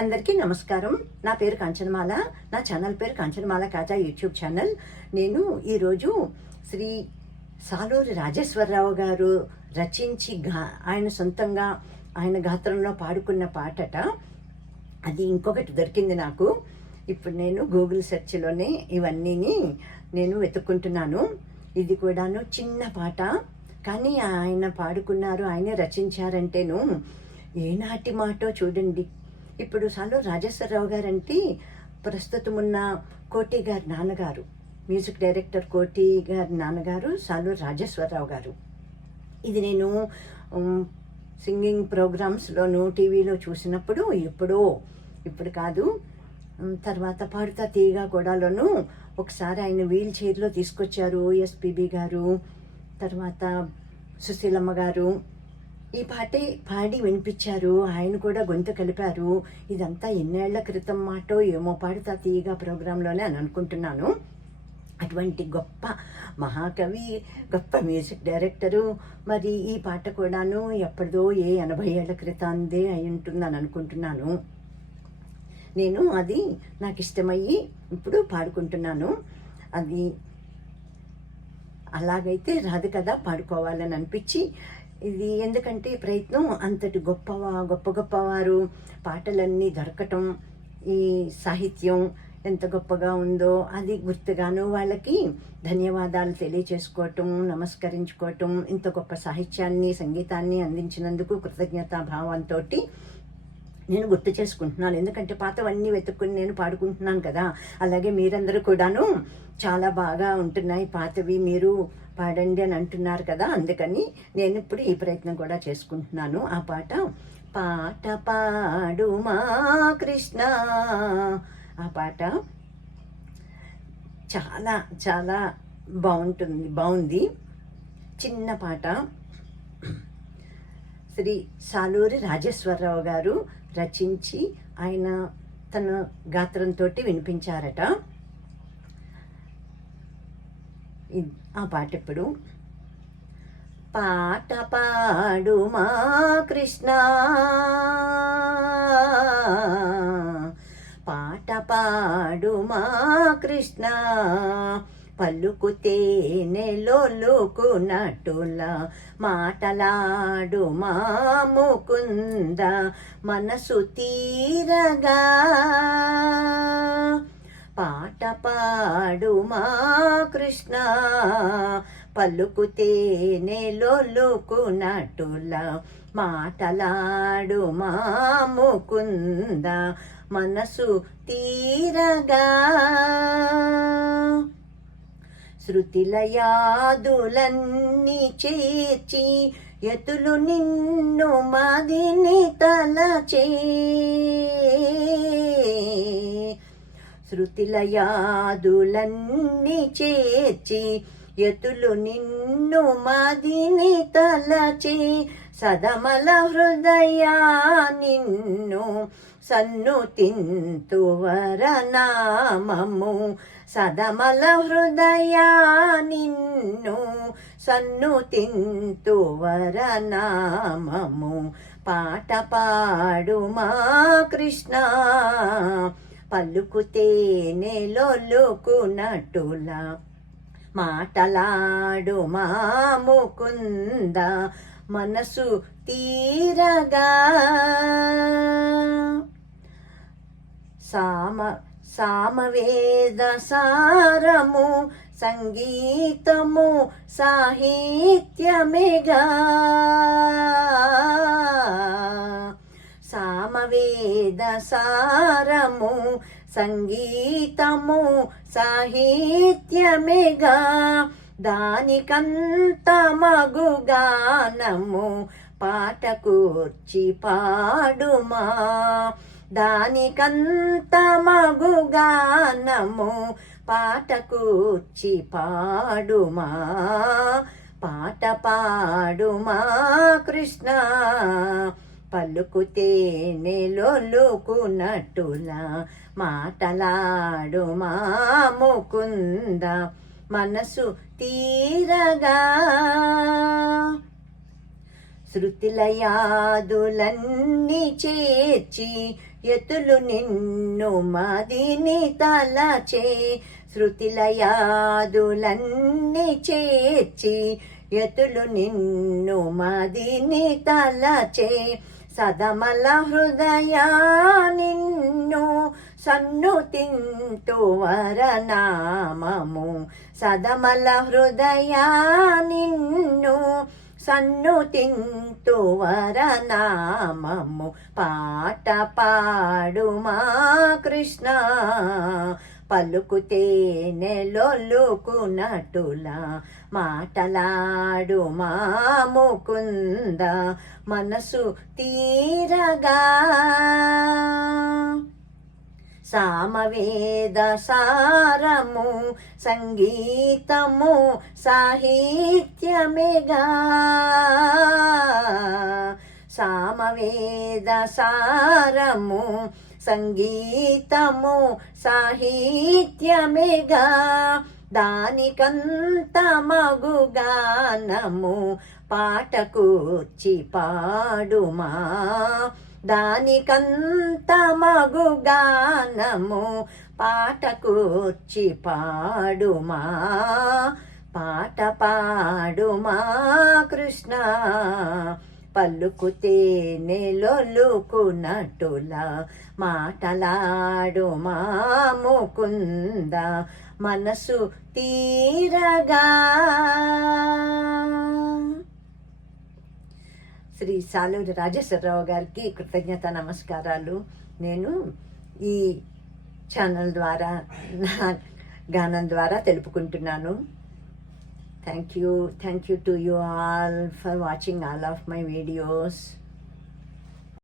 అందరికీ నమస్కారం. నా పేరు కాంచనమాల. నా ఛానల్ పేరు కాంచనమాల కాజా యూట్యూబ్ ఛానల్. నేను ఈరోజు శ్రీ సాలూరి రాజేశ్వరరావు గారు రచించి గా ఆయన సొంతంగా ఆయన గాత్రంలో పాడుకున్న పాటట. అది ఇంకొకటి దొరికింది నాకు. ఇప్పుడు నేను గూగుల్ సెర్చ్లోనే ఇవన్నీని నేను వెతుక్కుంటున్నాను. ఇది కూడాను చిన్న పాట. కానీ ఆయన పాడుకున్నారు ఆయనే రచించారంటేను ఏనాటి మాటో చూడండి. ఇప్పుడు సాలో రాజేశ్వరరావు గారంటే ప్రస్తుతం ఉన్న కోటి గారి నాన్నగారు. మ్యూజిక్ డైరెక్టర్ కోటి గారి నాన్నగారు సాలూరు రాజేశ్వరరావు గారు. ఇది నేను సింగింగ్ ప్రోగ్రామ్స్లోను టీవీలో చూసినప్పుడు ఎప్పుడో ఇప్పుడు కాదు తర్వాత పాడుతా తీయగా కూడాలోను ఒకసారి ఆయన వీల్ చైర్లో తీసుకొచ్చారు ఎస్పిబి గారు తర్వాత సుశీలమ్మ గారు ఈ పాటే పాడి వినిపించారు. ఆయన కూడా గొంతు కలిపారు. ఇదంతా ఎన్నేళ్ళ క్రితం మాటో ఏమో పాడుతా తీయగా ప్రోగ్రాంలోనే అని అనుకుంటున్నాను. అటువంటి గొప్ప మహాకవి గొప్ప మ్యూజిక్ డైరెక్టరు మరి ఈ పాట కూడాను ఎప్పటిదో ఏ ఎనభై ఏళ్ళ క్రితాందే అయి ఉంటుందని అనుకుంటున్నాను. నేను అది నాకు ఇష్టమయ్యి ఇప్పుడు పాడుకుంటున్నాను. అది అలాగైతే రాదు కదా పాడుకోవాలని అనిపించి ఇది ఎందుకంటే ప్రయత్నం అంతటి గొప్పవా గొప్ప గొప్పవారు పాటలన్నీ దొరకటం ఈ సాహిత్యం ఎంత గొప్పగా ఉందో అది గుర్తుగాను వాళ్ళకి ధన్యవాదాలు తెలియచేసుకోవటం నమస్కరించుకోవటం ఇంత గొప్ప సాహిత్యాన్ని సంగీతాన్ని అందించినందుకు కృతజ్ఞతా భావంతో నేను గుర్తు చేసుకుంటున్నాను. ఎందుకంటే పాతవన్నీ వెతుక్కుని నేను పాడుకుంటున్నాను కదా. అలాగే మీరందరూ కూడాను చాలా బాగా ఉంటున్నాయి. పాతవి మీరు పాడండి అని అంటున్నారు కదా. అందుకని నేను ఇప్పుడు ఈ ప్రయత్నం కూడా చేసుకుంటున్నాను. ఆ పాట పాట పాడు మా కృష్ణ. ఆ పాట చాలా చాలా బాగుంటుంది బాగుంది. చిన్న పాట. శ్రీ సాలూరి రాజేశ్వరరావు గారు రచించి ఆయన తన గాత్రంతో వినిపించారట. ఆ పాట ఇప్పుడు పాట పాడు మా కృష్ణ. పాట పాడు మా కృష్ణ. పలుకుతే నెలొలుకునట్టులా మాటలాడు మా ముకుంద మనసు తీరగా. పాట పాడు మా కృష్ణ పలుకుతే నెలొలుకునట్టులా మాటలాడు మా ముకుంద మనసు తీరగా. శృతిలయాదులన్నీ చేర్చి ఎతులు నిన్ను మదిని తలచే. శృతిలయాదులన్నీ చేర్చి ఎతులు నిన్ను మదిని తలచే. సదమల హృదయ నిన్ను సన్ను తింతువరనామము సదమల హృదయా నిన్ను సన్ను తింతువరనామము పాట పాడు మా కృష్ణ. పలుకుతేనే లొలుకునటులా మాటలాడు మా ముకుంద. మనసు తీరగా. సామ సామవేద సారము సంగీతము సాహిత్యమేగా. సామవేద సారము సంగీతము సాహిత్యమేగా. దానికంత మగు గానము పాట కూర్చి పాడుమా. దానికంత మగుగానము పాటకూర్చి పాడుమా పాట పాడుమా కృష్ణ. పలుకుతేనే నెలొలుకునట్టులా మాటలాడుమా ముకుంద మనసు తీరగా. శృతిలయాదులన్నీ చేర్చి ఎతులు నిన్ను మదిని తలచే శృతిలయాదులన్నీ చేర్చి ఎతులు నిన్ను మదిని తలచే సదమల హృదయ నిన్ను సన్ను సన్నుతింతు వరనామము సదమల హృదయ నిన్ను సన్నుతింతు వరనామము పాట పాడుమా కృష్ణ. పలుకుతే నెలొల్లుకునటులా మాటలాడు మా ముకుంద మనసు తీరగా. సామవేద సారము సంగీతము సాహిత్యమేగా. సామవేద సారము సంగీతము సాహిత్యమేగా. దానికంత మగుగానము పాటకూర్చి పాడుమా. దానికంత మగుగానము పాటకూర్చి పాడుమా పాట పాడుమా కృష్ణ. పలుకుతే నెలొల్లుకున్నట్టులా మాటలాడు మా ముకుంద మనసు తీరగా. శ్రీ సాలూరి రాజేశ్వరరావు గారికి కృతజ్ఞత నమస్కారాలు. నేను ఈ ఛానల్ ద్వారా నా గానం ద్వారా తెలుపుకుంటున్నాను. Thank you thank you to you all for watching all of my videos